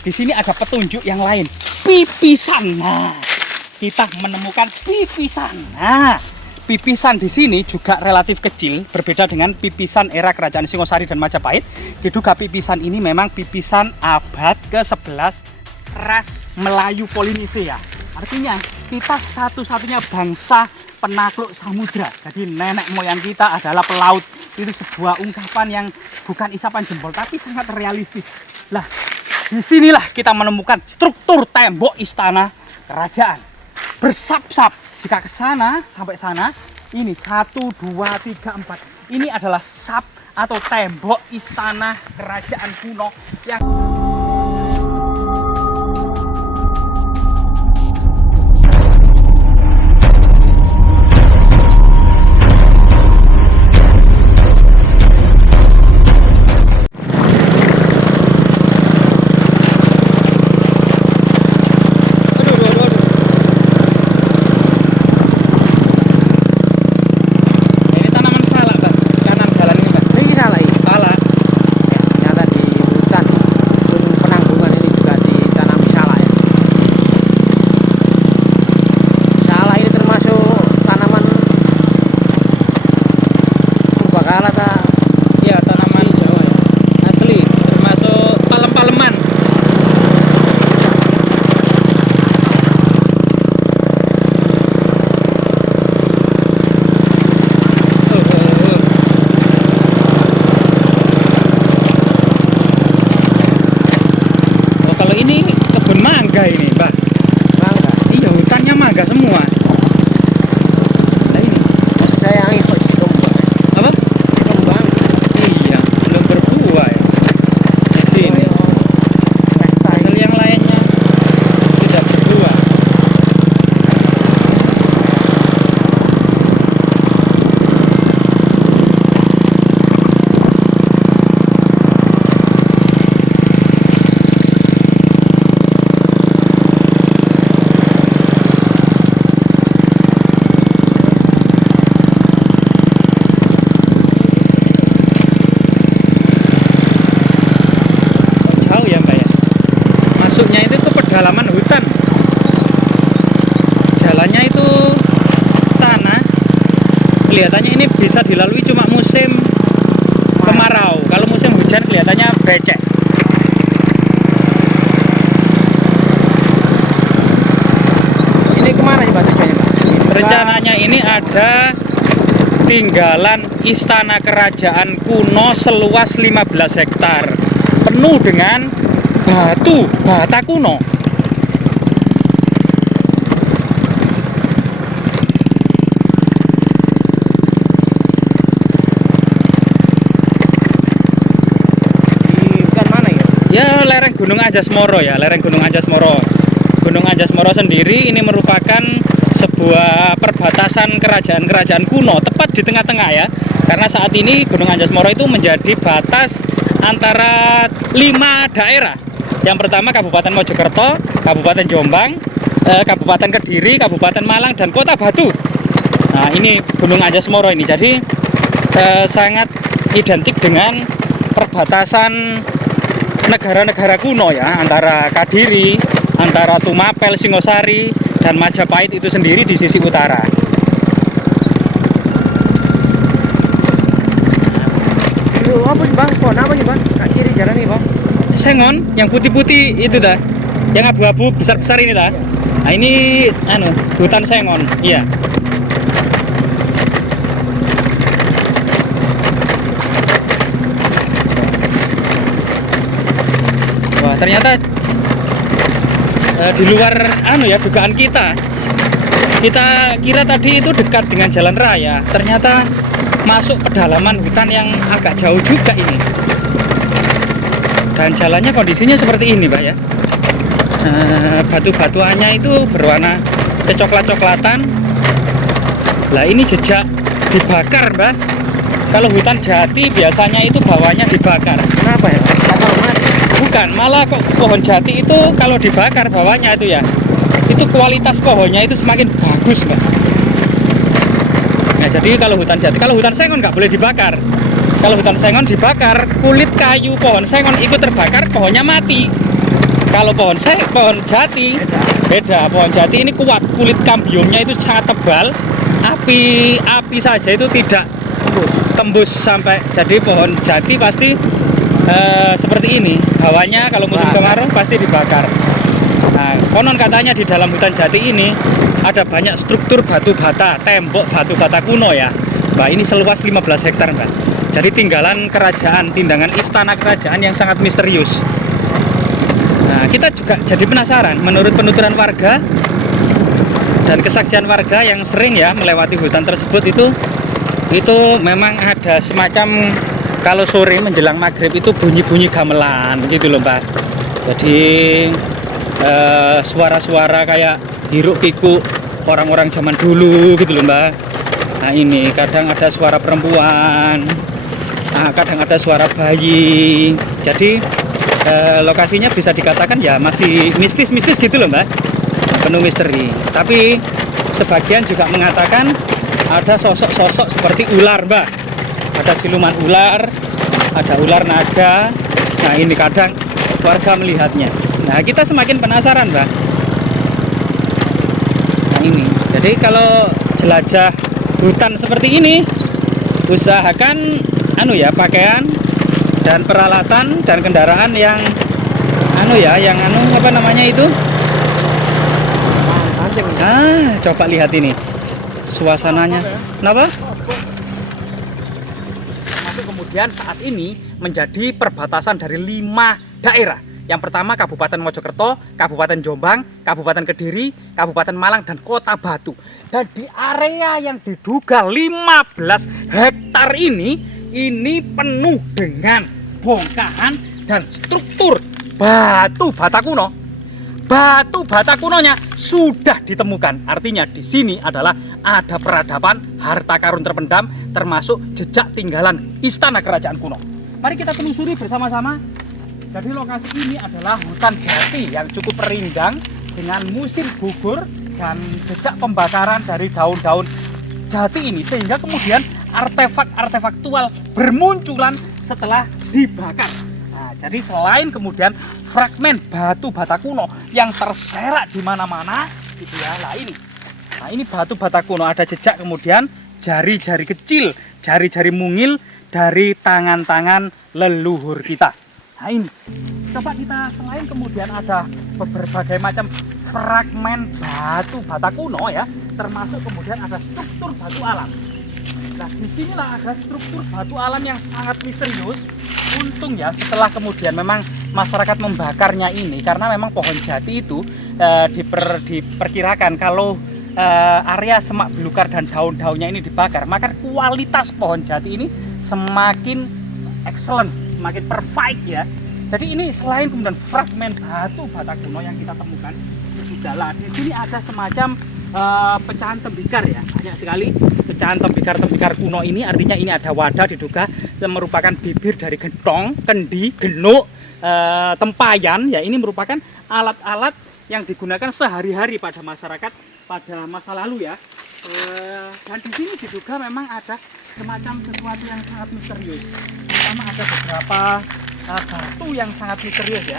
di sini ada petunjuk yang lain. Pipisan. Nah, kita menemukan pipisan. Nah, pipisan di sini juga relatif kecil, berbeda dengan pipisan era Kerajaan Singosari dan Majapahit. Diduga pipisan ini memang pipisan abad ke-11 ras Melayu Polinesia. Artinya kita satu-satunya bangsa penakluk samudra. Jadi nenek moyang kita adalah pelaut. Itu sebuah ungkapan yang bukan isapan jempol, tapi sangat realistis. Lah, disinilah kita menemukan struktur tembok istana kerajaan. Bersap-sap. Jika ke sana, sampai sana, ini 1, 2, 3, 4. Ini adalah sap atau tembok istana kerajaan kuno yang ini, Mbak. Mangga. Iya, hutannya mangga semua. Nah ini, saya angin kok si kembang. apa? Si kembang. Iya, belum berbuah ya. Di sini. Padahal yang lainnya sudah berbuah. Masuknya itu ke pedalaman hutan. Jalannya itu tanah. Kelihatannya ini bisa dilalui cuma musim kemarau. Kalau musim hujan kelihatannya becek. Ini kemana sih Pak tujuannya Pak? Rencananya ini ada tinggalan istana kerajaan kuno seluas 15 hektar. Penuh dengan bata kuno. Bukan mana ya? Ya, lereng Gunung Anjasmara ya, lereng Gunung Anjasmara. Gunung Anjasmara sendiri ini merupakan sebuah perbatasan kerajaan-kerajaan kuno, tepat di tengah-tengah ya. Karena saat ini Gunung Anjasmara itu menjadi batas antara 5 daerah. Yang pertama Kabupaten Mojokerto, Kabupaten Jombang, Kabupaten Kediri, Kabupaten Malang, dan Kota Batu. Nah, ini Gunung Anjasmara ini. Jadi sangat identik dengan perbatasan negara-negara kuno ya, antara Kadiri, antara Tumapel, Singosari, dan Majapahit itu sendiri di sisi utara. Itu apa sih Bang? Pohon apa sih Bang? Kak kiri jalan nih Bang. Sengon yang putih-putih itu dah, yang abu-abu besar-besar ini dah. Nah ini hutan sengon, iya. Wah ternyata di luar dugaan kita. Kita kira tadi itu dekat dengan jalan raya, ternyata masuk pedalaman hutan yang agak jauh juga ini. Dan jalannya kondisinya seperti ini Pak ya. Batu-batuannya itu berwarna kecoklat-coklatan. Lah ini jejak dibakar Mbak. Kalau hutan jati biasanya itu bawahnya dibakar. Kenapa ya? Bukan, malah kok pohon jati itu kalau dibakar bawahnya itu ya, itu kualitas pohonnya itu semakin bagus Mbak. Nah jadi kalau hutan jati, kalau hutan sengon nggak boleh dibakar. Kalau hutan sengon dibakar, kulit kayu pohon sengon ikut terbakar, pohonnya mati. Kalau pohon jati beda. Pohon jati ini kuat, kulit kambiumnya itu sangat tebal. Api saja itu tidak tembus sampai. Jadi pohon jati pasti seperti ini. Hawanya kalau musim kemarau pasti dibakar. Nah, konon katanya di dalam hutan jati ini ada banyak struktur batu bata, tembok batu bata kuno ya. Mbak, ini seluas 15 hektar, Mbak. Jadi tinggalan kerajaan, tindangan istana kerajaan yang sangat misterius. Nah, kita juga jadi penasaran. Menurut penuturan warga dan kesaksian warga yang sering ya melewati hutan tersebut itu memang ada semacam kalau sore menjelang maghrib itu bunyi-bunyi gamelan gitu loh, Mbak. Jadi suara-suara kayak hiruk pikuk orang-orang zaman dulu gitu loh, Mbak. Nah, ini kadang ada suara perempuan, kadang ada suara bayi. Jadi lokasinya bisa dikatakan ya masih mistis-mistis gitu loh, Mbak. Penuh misteri. Tapi sebagian juga mengatakan ada sosok-sosok seperti ular, Mbak. Ada siluman ular, ada ular naga. Nah, ini kadang warga melihatnya. Nah, kita semakin penasaran, Mbak. Nah, ini. Jadi kalau jelajah hutan seperti ini, usahakan pakaian dan peralatan dan kendaraan yang apa namanya itu? Coba lihat ini. Suasananya. Kenapa? Kemudian saat ini menjadi perbatasan dari 5 daerah. Yang pertama Kabupaten Mojokerto, Kabupaten Jombang, Kabupaten Kediri, Kabupaten Malang, dan Kota Batu. Dan di area yang diduga 15 hektar ini penuh dengan bongkahan dan struktur batu bata kuno. Batu bata kunonya sudah ditemukan. Artinya di sini adalah ada peradaban harta karun terpendam termasuk jejak tinggalan istana kerajaan kuno. Mari kita telusuri bersama-sama. Jadi lokasi ini adalah hutan jati yang cukup rindang dengan musim gugur dan jejak pembakaran dari daun-daun jati ini, sehingga kemudian artefak-artefaktual bermunculan setelah dibakar. Nah, jadi selain kemudian fragmen batu bata kuno yang terserak di mana-mana, gitu ya. Nah ini batu bata kuno, ada jejak kemudian jari-jari kecil, jari-jari mungil dari tangan-tangan leluhur kita. Nah ini, coba kita selain kemudian ada berbagai macam fragmen batu bata kuno ya, termasuk kemudian ada struktur batu alam. Nah disinilah ada struktur batu alam yang sangat misterius. Untung ya setelah kemudian memang masyarakat membakarnya ini, karena memang pohon jati itu diperkirakan kalau area semak belukar dan daun-daunnya ini dibakar, maka kualitas pohon jati ini semakin excellent, semakin perfect ya. Jadi ini selain kemudian fragmen batu bata kuno yang kita temukan juga, di sini ada semacam pecahan tembikar ya, banyak sekali pecahan tembikar kuno ini. Artinya ini ada wadah diduga merupakan bibir dari gentong, kendi, genuk, tempayan ya. Ini merupakan alat-alat yang digunakan sehari-hari pada masyarakat pada masa lalu ya. Dan di sini diduga memang ada semacam sesuatu yang sangat misterius. Pertama ada beberapa batu yang sangat misterius ya.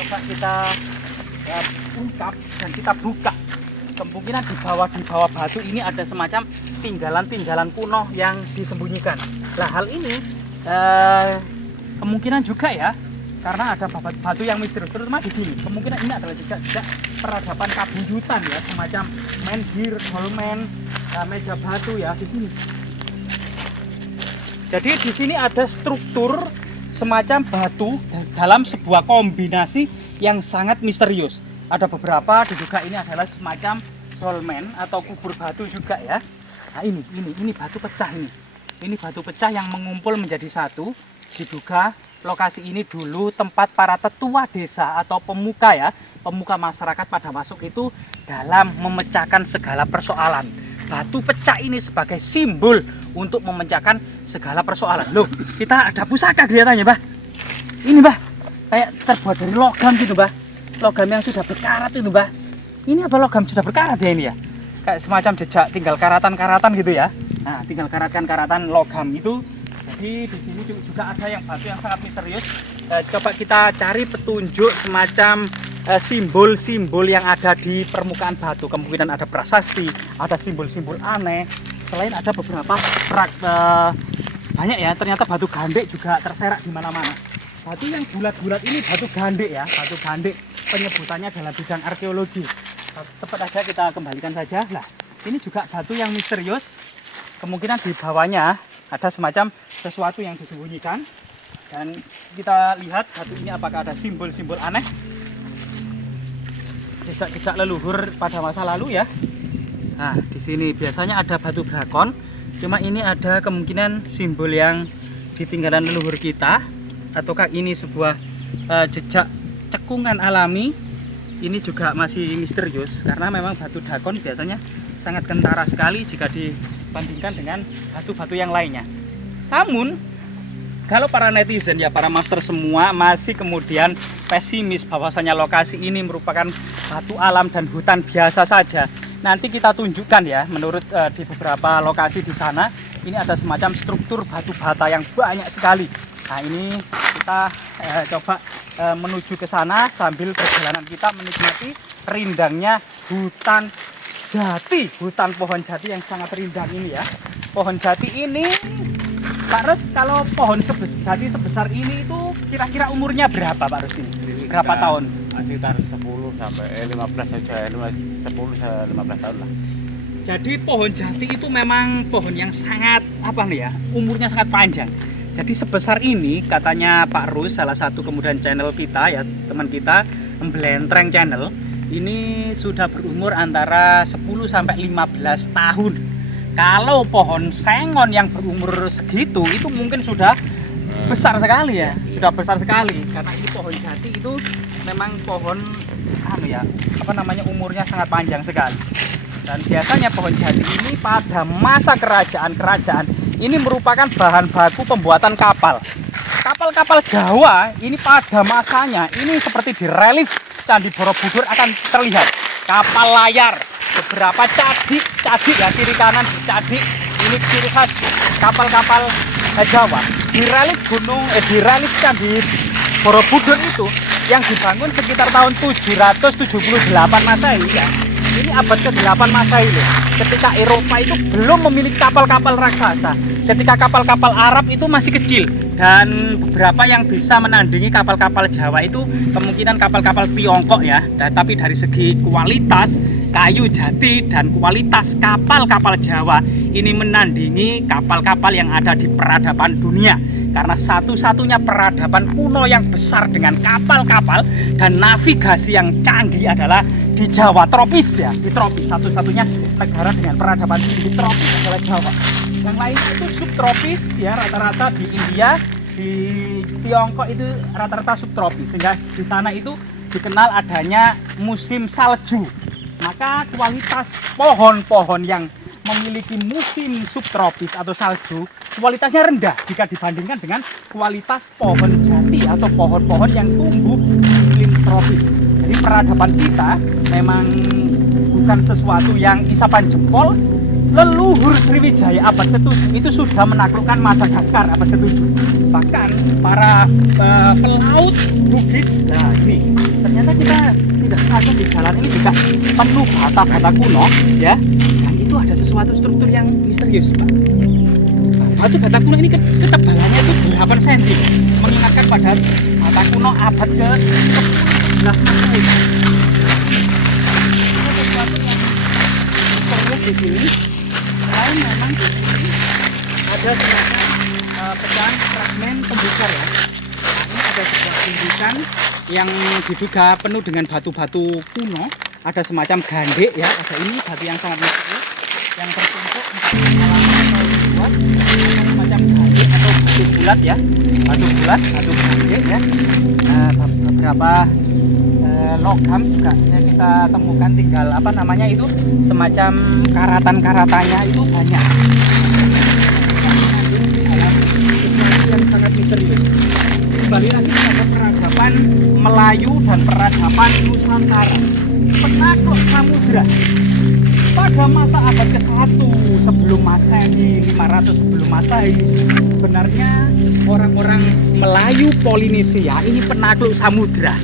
Coba kita ungkap dan kita buka. Kemungkinan di bawah batu ini ada semacam tinggalan kuno yang disembunyikan. Nah hal ini kemungkinan juga ya, karena ada batu yang misterius, terutama di sini. Kemungkinan ini adalah juga peradaban kabuyutan ya, semacam menhir, dolmen, meja batu ya di sini. Jadi di sini ada struktur semacam batu dalam sebuah kombinasi yang sangat misterius. Ada beberapa diduga ini adalah semacam dolmen atau kubur batu juga ya. Nah ini batu pecah ini. Ini batu pecah yang mengumpul menjadi satu. Diduga lokasi ini dulu tempat para tetua desa atau pemuka ya, pemuka masyarakat pada masuk itu dalam memecahkan segala persoalan. Batu pecah ini sebagai simbol untuk memecahkan segala persoalan. Loh, kita ada pusaka kelihatannya, Mbah. Ini, Mbah, kayak terbuat dari logam gitu, Mbah. Logam yang sudah berkarat itu, Mbah. Ini apa logam sudah berkarat ya ini ya? Kayak semacam jejak tinggal karatan-karatan gitu ya. Nah, tinggal karatan logam itu. Jadi di sini juga ada yang batu yang sangat misterius. coba kita cari petunjuk semacam simbol-simbol yang ada di permukaan batu. Kemungkinan ada prasasti, ada simbol-simbol aneh. Selain ada beberapa banyak ya, ternyata batu gandek juga terserak di mana-mana. Batu yang bulat-bulat ini batu gandek ya, batu gandek penyebutannya dalam bidang arkeologi. Tepat aja kita kembalikan saja. Nah, ini juga batu yang misterius. Kemungkinan di bawahnya ada semacam sesuatu yang disembunyikan. Dan kita lihat batu ini apakah ada simbol-simbol aneh, jejak-jejak leluhur pada masa lalu ya. Nah, di sini biasanya ada batu drakon. Cuma ini ada kemungkinan simbol yang ditinggalan leluhur kita, ataukah ini sebuah jejak cekungan alami. Ini juga masih misterius karena memang batu drakon biasanya sangat kentara sekali jika dibandingkan dengan batu-batu yang lainnya. Namun kalau para netizen ya, para master semua masih kemudian pesimis bahwasanya lokasi ini merupakan batu alam dan hutan biasa saja. Nanti kita tunjukkan ya, menurut di beberapa lokasi di sana ini ada semacam struktur batu bata yang banyak sekali. Nah, ini kita coba menuju ke sana sambil perjalanan kita menikmati rindangnya hutan jati, hutan pohon jati yang sangat rindang ini ya. Pohon jati ini, Pak Rus, kalau pohon jati sebesar ini itu kira-kira umurnya berapa Pak Rus ini? Berapa tahun? Sekitar 10 sampai 15 saja, 10 sampai 15 tahun lah. Jadi pohon jati itu memang pohon yang sangat umurnya sangat panjang. Jadi sebesar ini katanya Pak Rus, salah satu kemudian channel kita ya, teman kita Mblentreng Channel, ini sudah berumur antara 10 sampai 15 tahun. Kalau pohon sengon yang berumur segitu itu mungkin sudah besar sekali ya, sudah besar sekali karena ini pohon jati itu memang pohon umurnya sangat panjang sekali. Dan biasanya pohon jati ini pada masa kerajaan ini merupakan bahan baku pembuatan kapal. Kapal-kapal Jawa ini pada masanya ini seperti di relief Candi Borobudur akan terlihat kapal layar, beberapa cadik ya, kiri kanan cadik, ini ciri khas kapal-kapal Jawa. Di relief Candi Borobudur itu yang dibangun sekitar tahun 778 Masehi ya. Ini abad ke-8 Masehi loh. Ketika Eropa itu belum memiliki kapal-kapal raksasa. Ketika kapal-kapal Arab itu masih kecil, dan beberapa yang bisa menandingi kapal-kapal Jawa itu kemungkinan kapal-kapal Tiongkok ya. Tapi dari segi kualitas kayu jati dan kualitas kapal-kapal Jawa ini menandingi kapal-kapal yang ada di peradaban dunia. Karena satu-satunya peradaban kuno yang besar dengan kapal-kapal dan navigasi yang canggih adalah di Jawa tropis ya, di tropis. Satu-satunya negara dengan peradaban tinggi di tropis adalah Jawa. Yang lainnya itu subtropis ya, rata-rata di India, di Tiongkok itu rata-rata subtropis, sehingga di sana itu dikenal adanya musim salju. Maka kualitas pohon-pohon yang memiliki musim subtropis atau salju kualitasnya rendah jika dibandingkan dengan kualitas pohon jati atau pohon-pohon yang tumbuh di iklim tropis. Jadi peradaban kita memang bukan sesuatu yang isapan jempol. Leluhur Sriwijaya abad ke-7 itu sudah menaklukkan Madagaskar abad ke-7. Bahkan para pelaut Bugis, nah ini ternyata kita tidak sadar di jalan ini juga penuh bata-bata kuno ya. Dan itu ada sesuatu struktur yang misterius Pak. Batu bata kuno ini ketebalannya itu 8 cm, mengingatkan pada bata kuno abad ke-11 Masehi. Ada sesuatu yang misterius di sini. Selain memang di sini ada semacam pecahan fragmen tembikar ya. Nah, ini ada sebuah tumbukan yang diduga penuh dengan batu-batu kuno. Ada semacam gandek ya. Ada ini batu yang sangat misterius yang tertumpuk buat semacam gandek atau batu bulat ya. Batu bulat, batu gandek ya. Beberapa logam juga yang kita temukan, tinggal itu semacam karatan-karatannya itu banyak. Yang sangat misterius. Kembali lagi pada peradaban Melayu dan peradaban Nusantara, penakluk samudra. Pada masa abad ke-1 sebelum Masehi, 500 sebelum Masehi, sebenarnya orang-orang Melayu Polinesia ini penakluk samudra.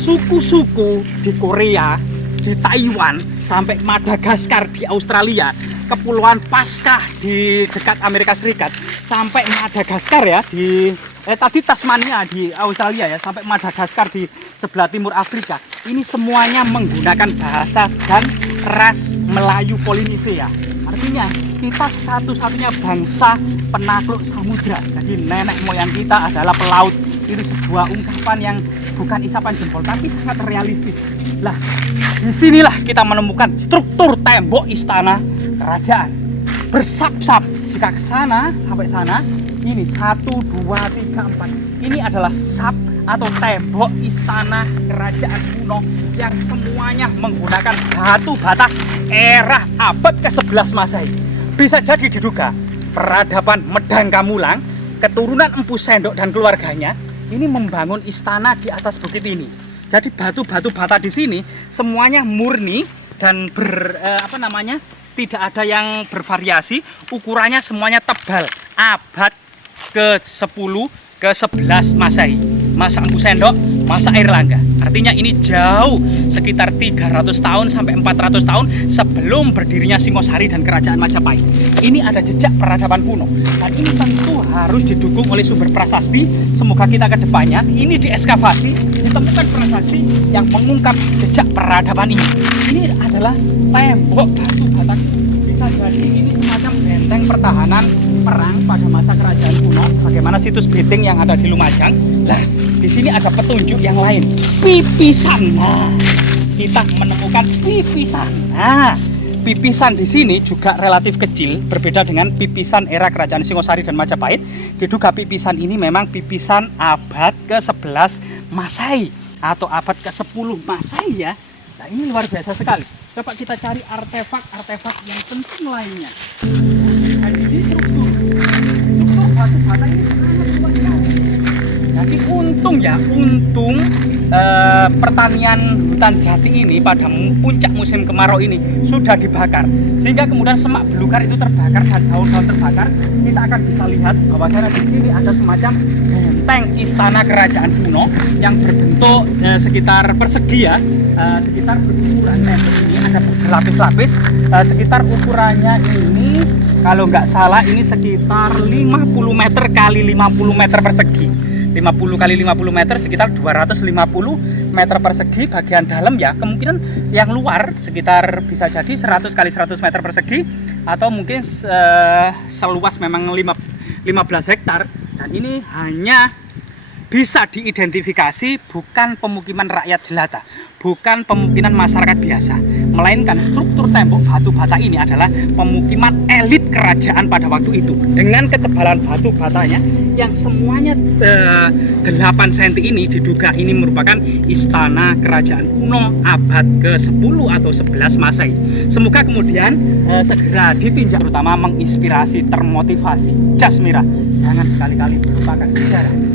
Suku-suku di Korea, di Taiwan, sampai Madagaskar di Australia, Kepulauan Paskah di dekat Amerika Serikat, sampai Madagaskar ya di tadi Tasmania di Australia ya, sampai Madagaskar di sebelah timur Afrika. Ini semuanya menggunakan bahasa dan ras Melayu Polinesia. Artinya kita satu-satunya bangsa penakluk samudra. Jadi nenek moyang kita adalah pelaut. Ini sebuah ungkapan yang bukan isapan jempol tapi sangat realistis. Lah, disinilah kita menemukan struktur tembok istana kerajaan. Bersap-sap jika ke sana sampai sana, ini 1, 2, 3, 4. Ini adalah sap atau tembok istana kerajaan kuno yang semuanya menggunakan batu bata era abad ke-11 Masehi. Bisa jadi diduga peradaban Medang Kamulang, keturunan Empu Sendok dan keluarganya ini membangun istana di atas bukit ini. Jadi batu-batu bata di sini semuanya murni dan tidak ada yang bervariasi, ukurannya semuanya tebal, abad ke-10 ke-11 Masehi. Masa Empu Sendok, masa Airlangga. Artinya ini jauh, sekitar 300 tahun sampai 400 tahun sebelum berdirinya Singosari dan Kerajaan Majapahit. Ini ada jejak peradaban kuno. Dan ini tentu harus didukung oleh sumber prasasti. Semoga kita ke depannya ini dieskavasi, ditemukan prasasti yang mengungkap jejak peradaban ini. Ini adalah tembok batu bata. Bisa jadi ini semacam benteng pertahanan perang pada masa kerajaan kuno. Bagaimana situs Beting yang ada di Lumajang. Lah, di sini ada petunjuk yang lain. Pipisan. Nah, kita menemukan pipisan. Nah, pipisan di sini juga relatif kecil, berbeda dengan pipisan era kerajaan Singosari dan Majapahit. Diduga pipisan ini memang pipisan abad ke-11 Masehi atau abad ke-10 Masehi ya. Nah, ini luar biasa sekali. Coba kita cari artefak-artefak yang penting lainnya. Nah, ini struktur batu bata ini sangat kuat sekali. Jadi untung pertanian hutan jati ini pada puncak musim kemarau ini sudah dibakar, sehingga kemudian semak belukar itu terbakar dan daun-daun terbakar. Kita akan bisa lihat bahwa di sini ada semacam benteng istana kerajaan kuno yang berbentuk sekitar persegi ya, sekitar berukuran ini ada berlapis-lapis, sekitar ukurannya ini kalau nggak salah ini sekitar 50 meter kali 50 meter persegi. 50 kali 50 meter sekitar 250 meter persegi bagian dalam ya, kemungkinan yang luar sekitar bisa jadi 100 kali 100 meter persegi atau mungkin seluas memang 15 hektar. Dan ini hanya bisa diidentifikasi bukan pemukiman rakyat jelata, bukan pemukiman masyarakat biasa, melainkan struktur tembok batu bata ini adalah pemukiman elit kerajaan pada waktu itu dengan ketebalan batu batanya yang semuanya 8 cm ini. Diduga ini merupakan istana kerajaan kuno abad ke-10 atau 11 Masehi. Semoga kemudian segera ditinjau, terutama menginspirasi, termotivasi. Jasmira, jangan sekali-kali melupakan sejarah.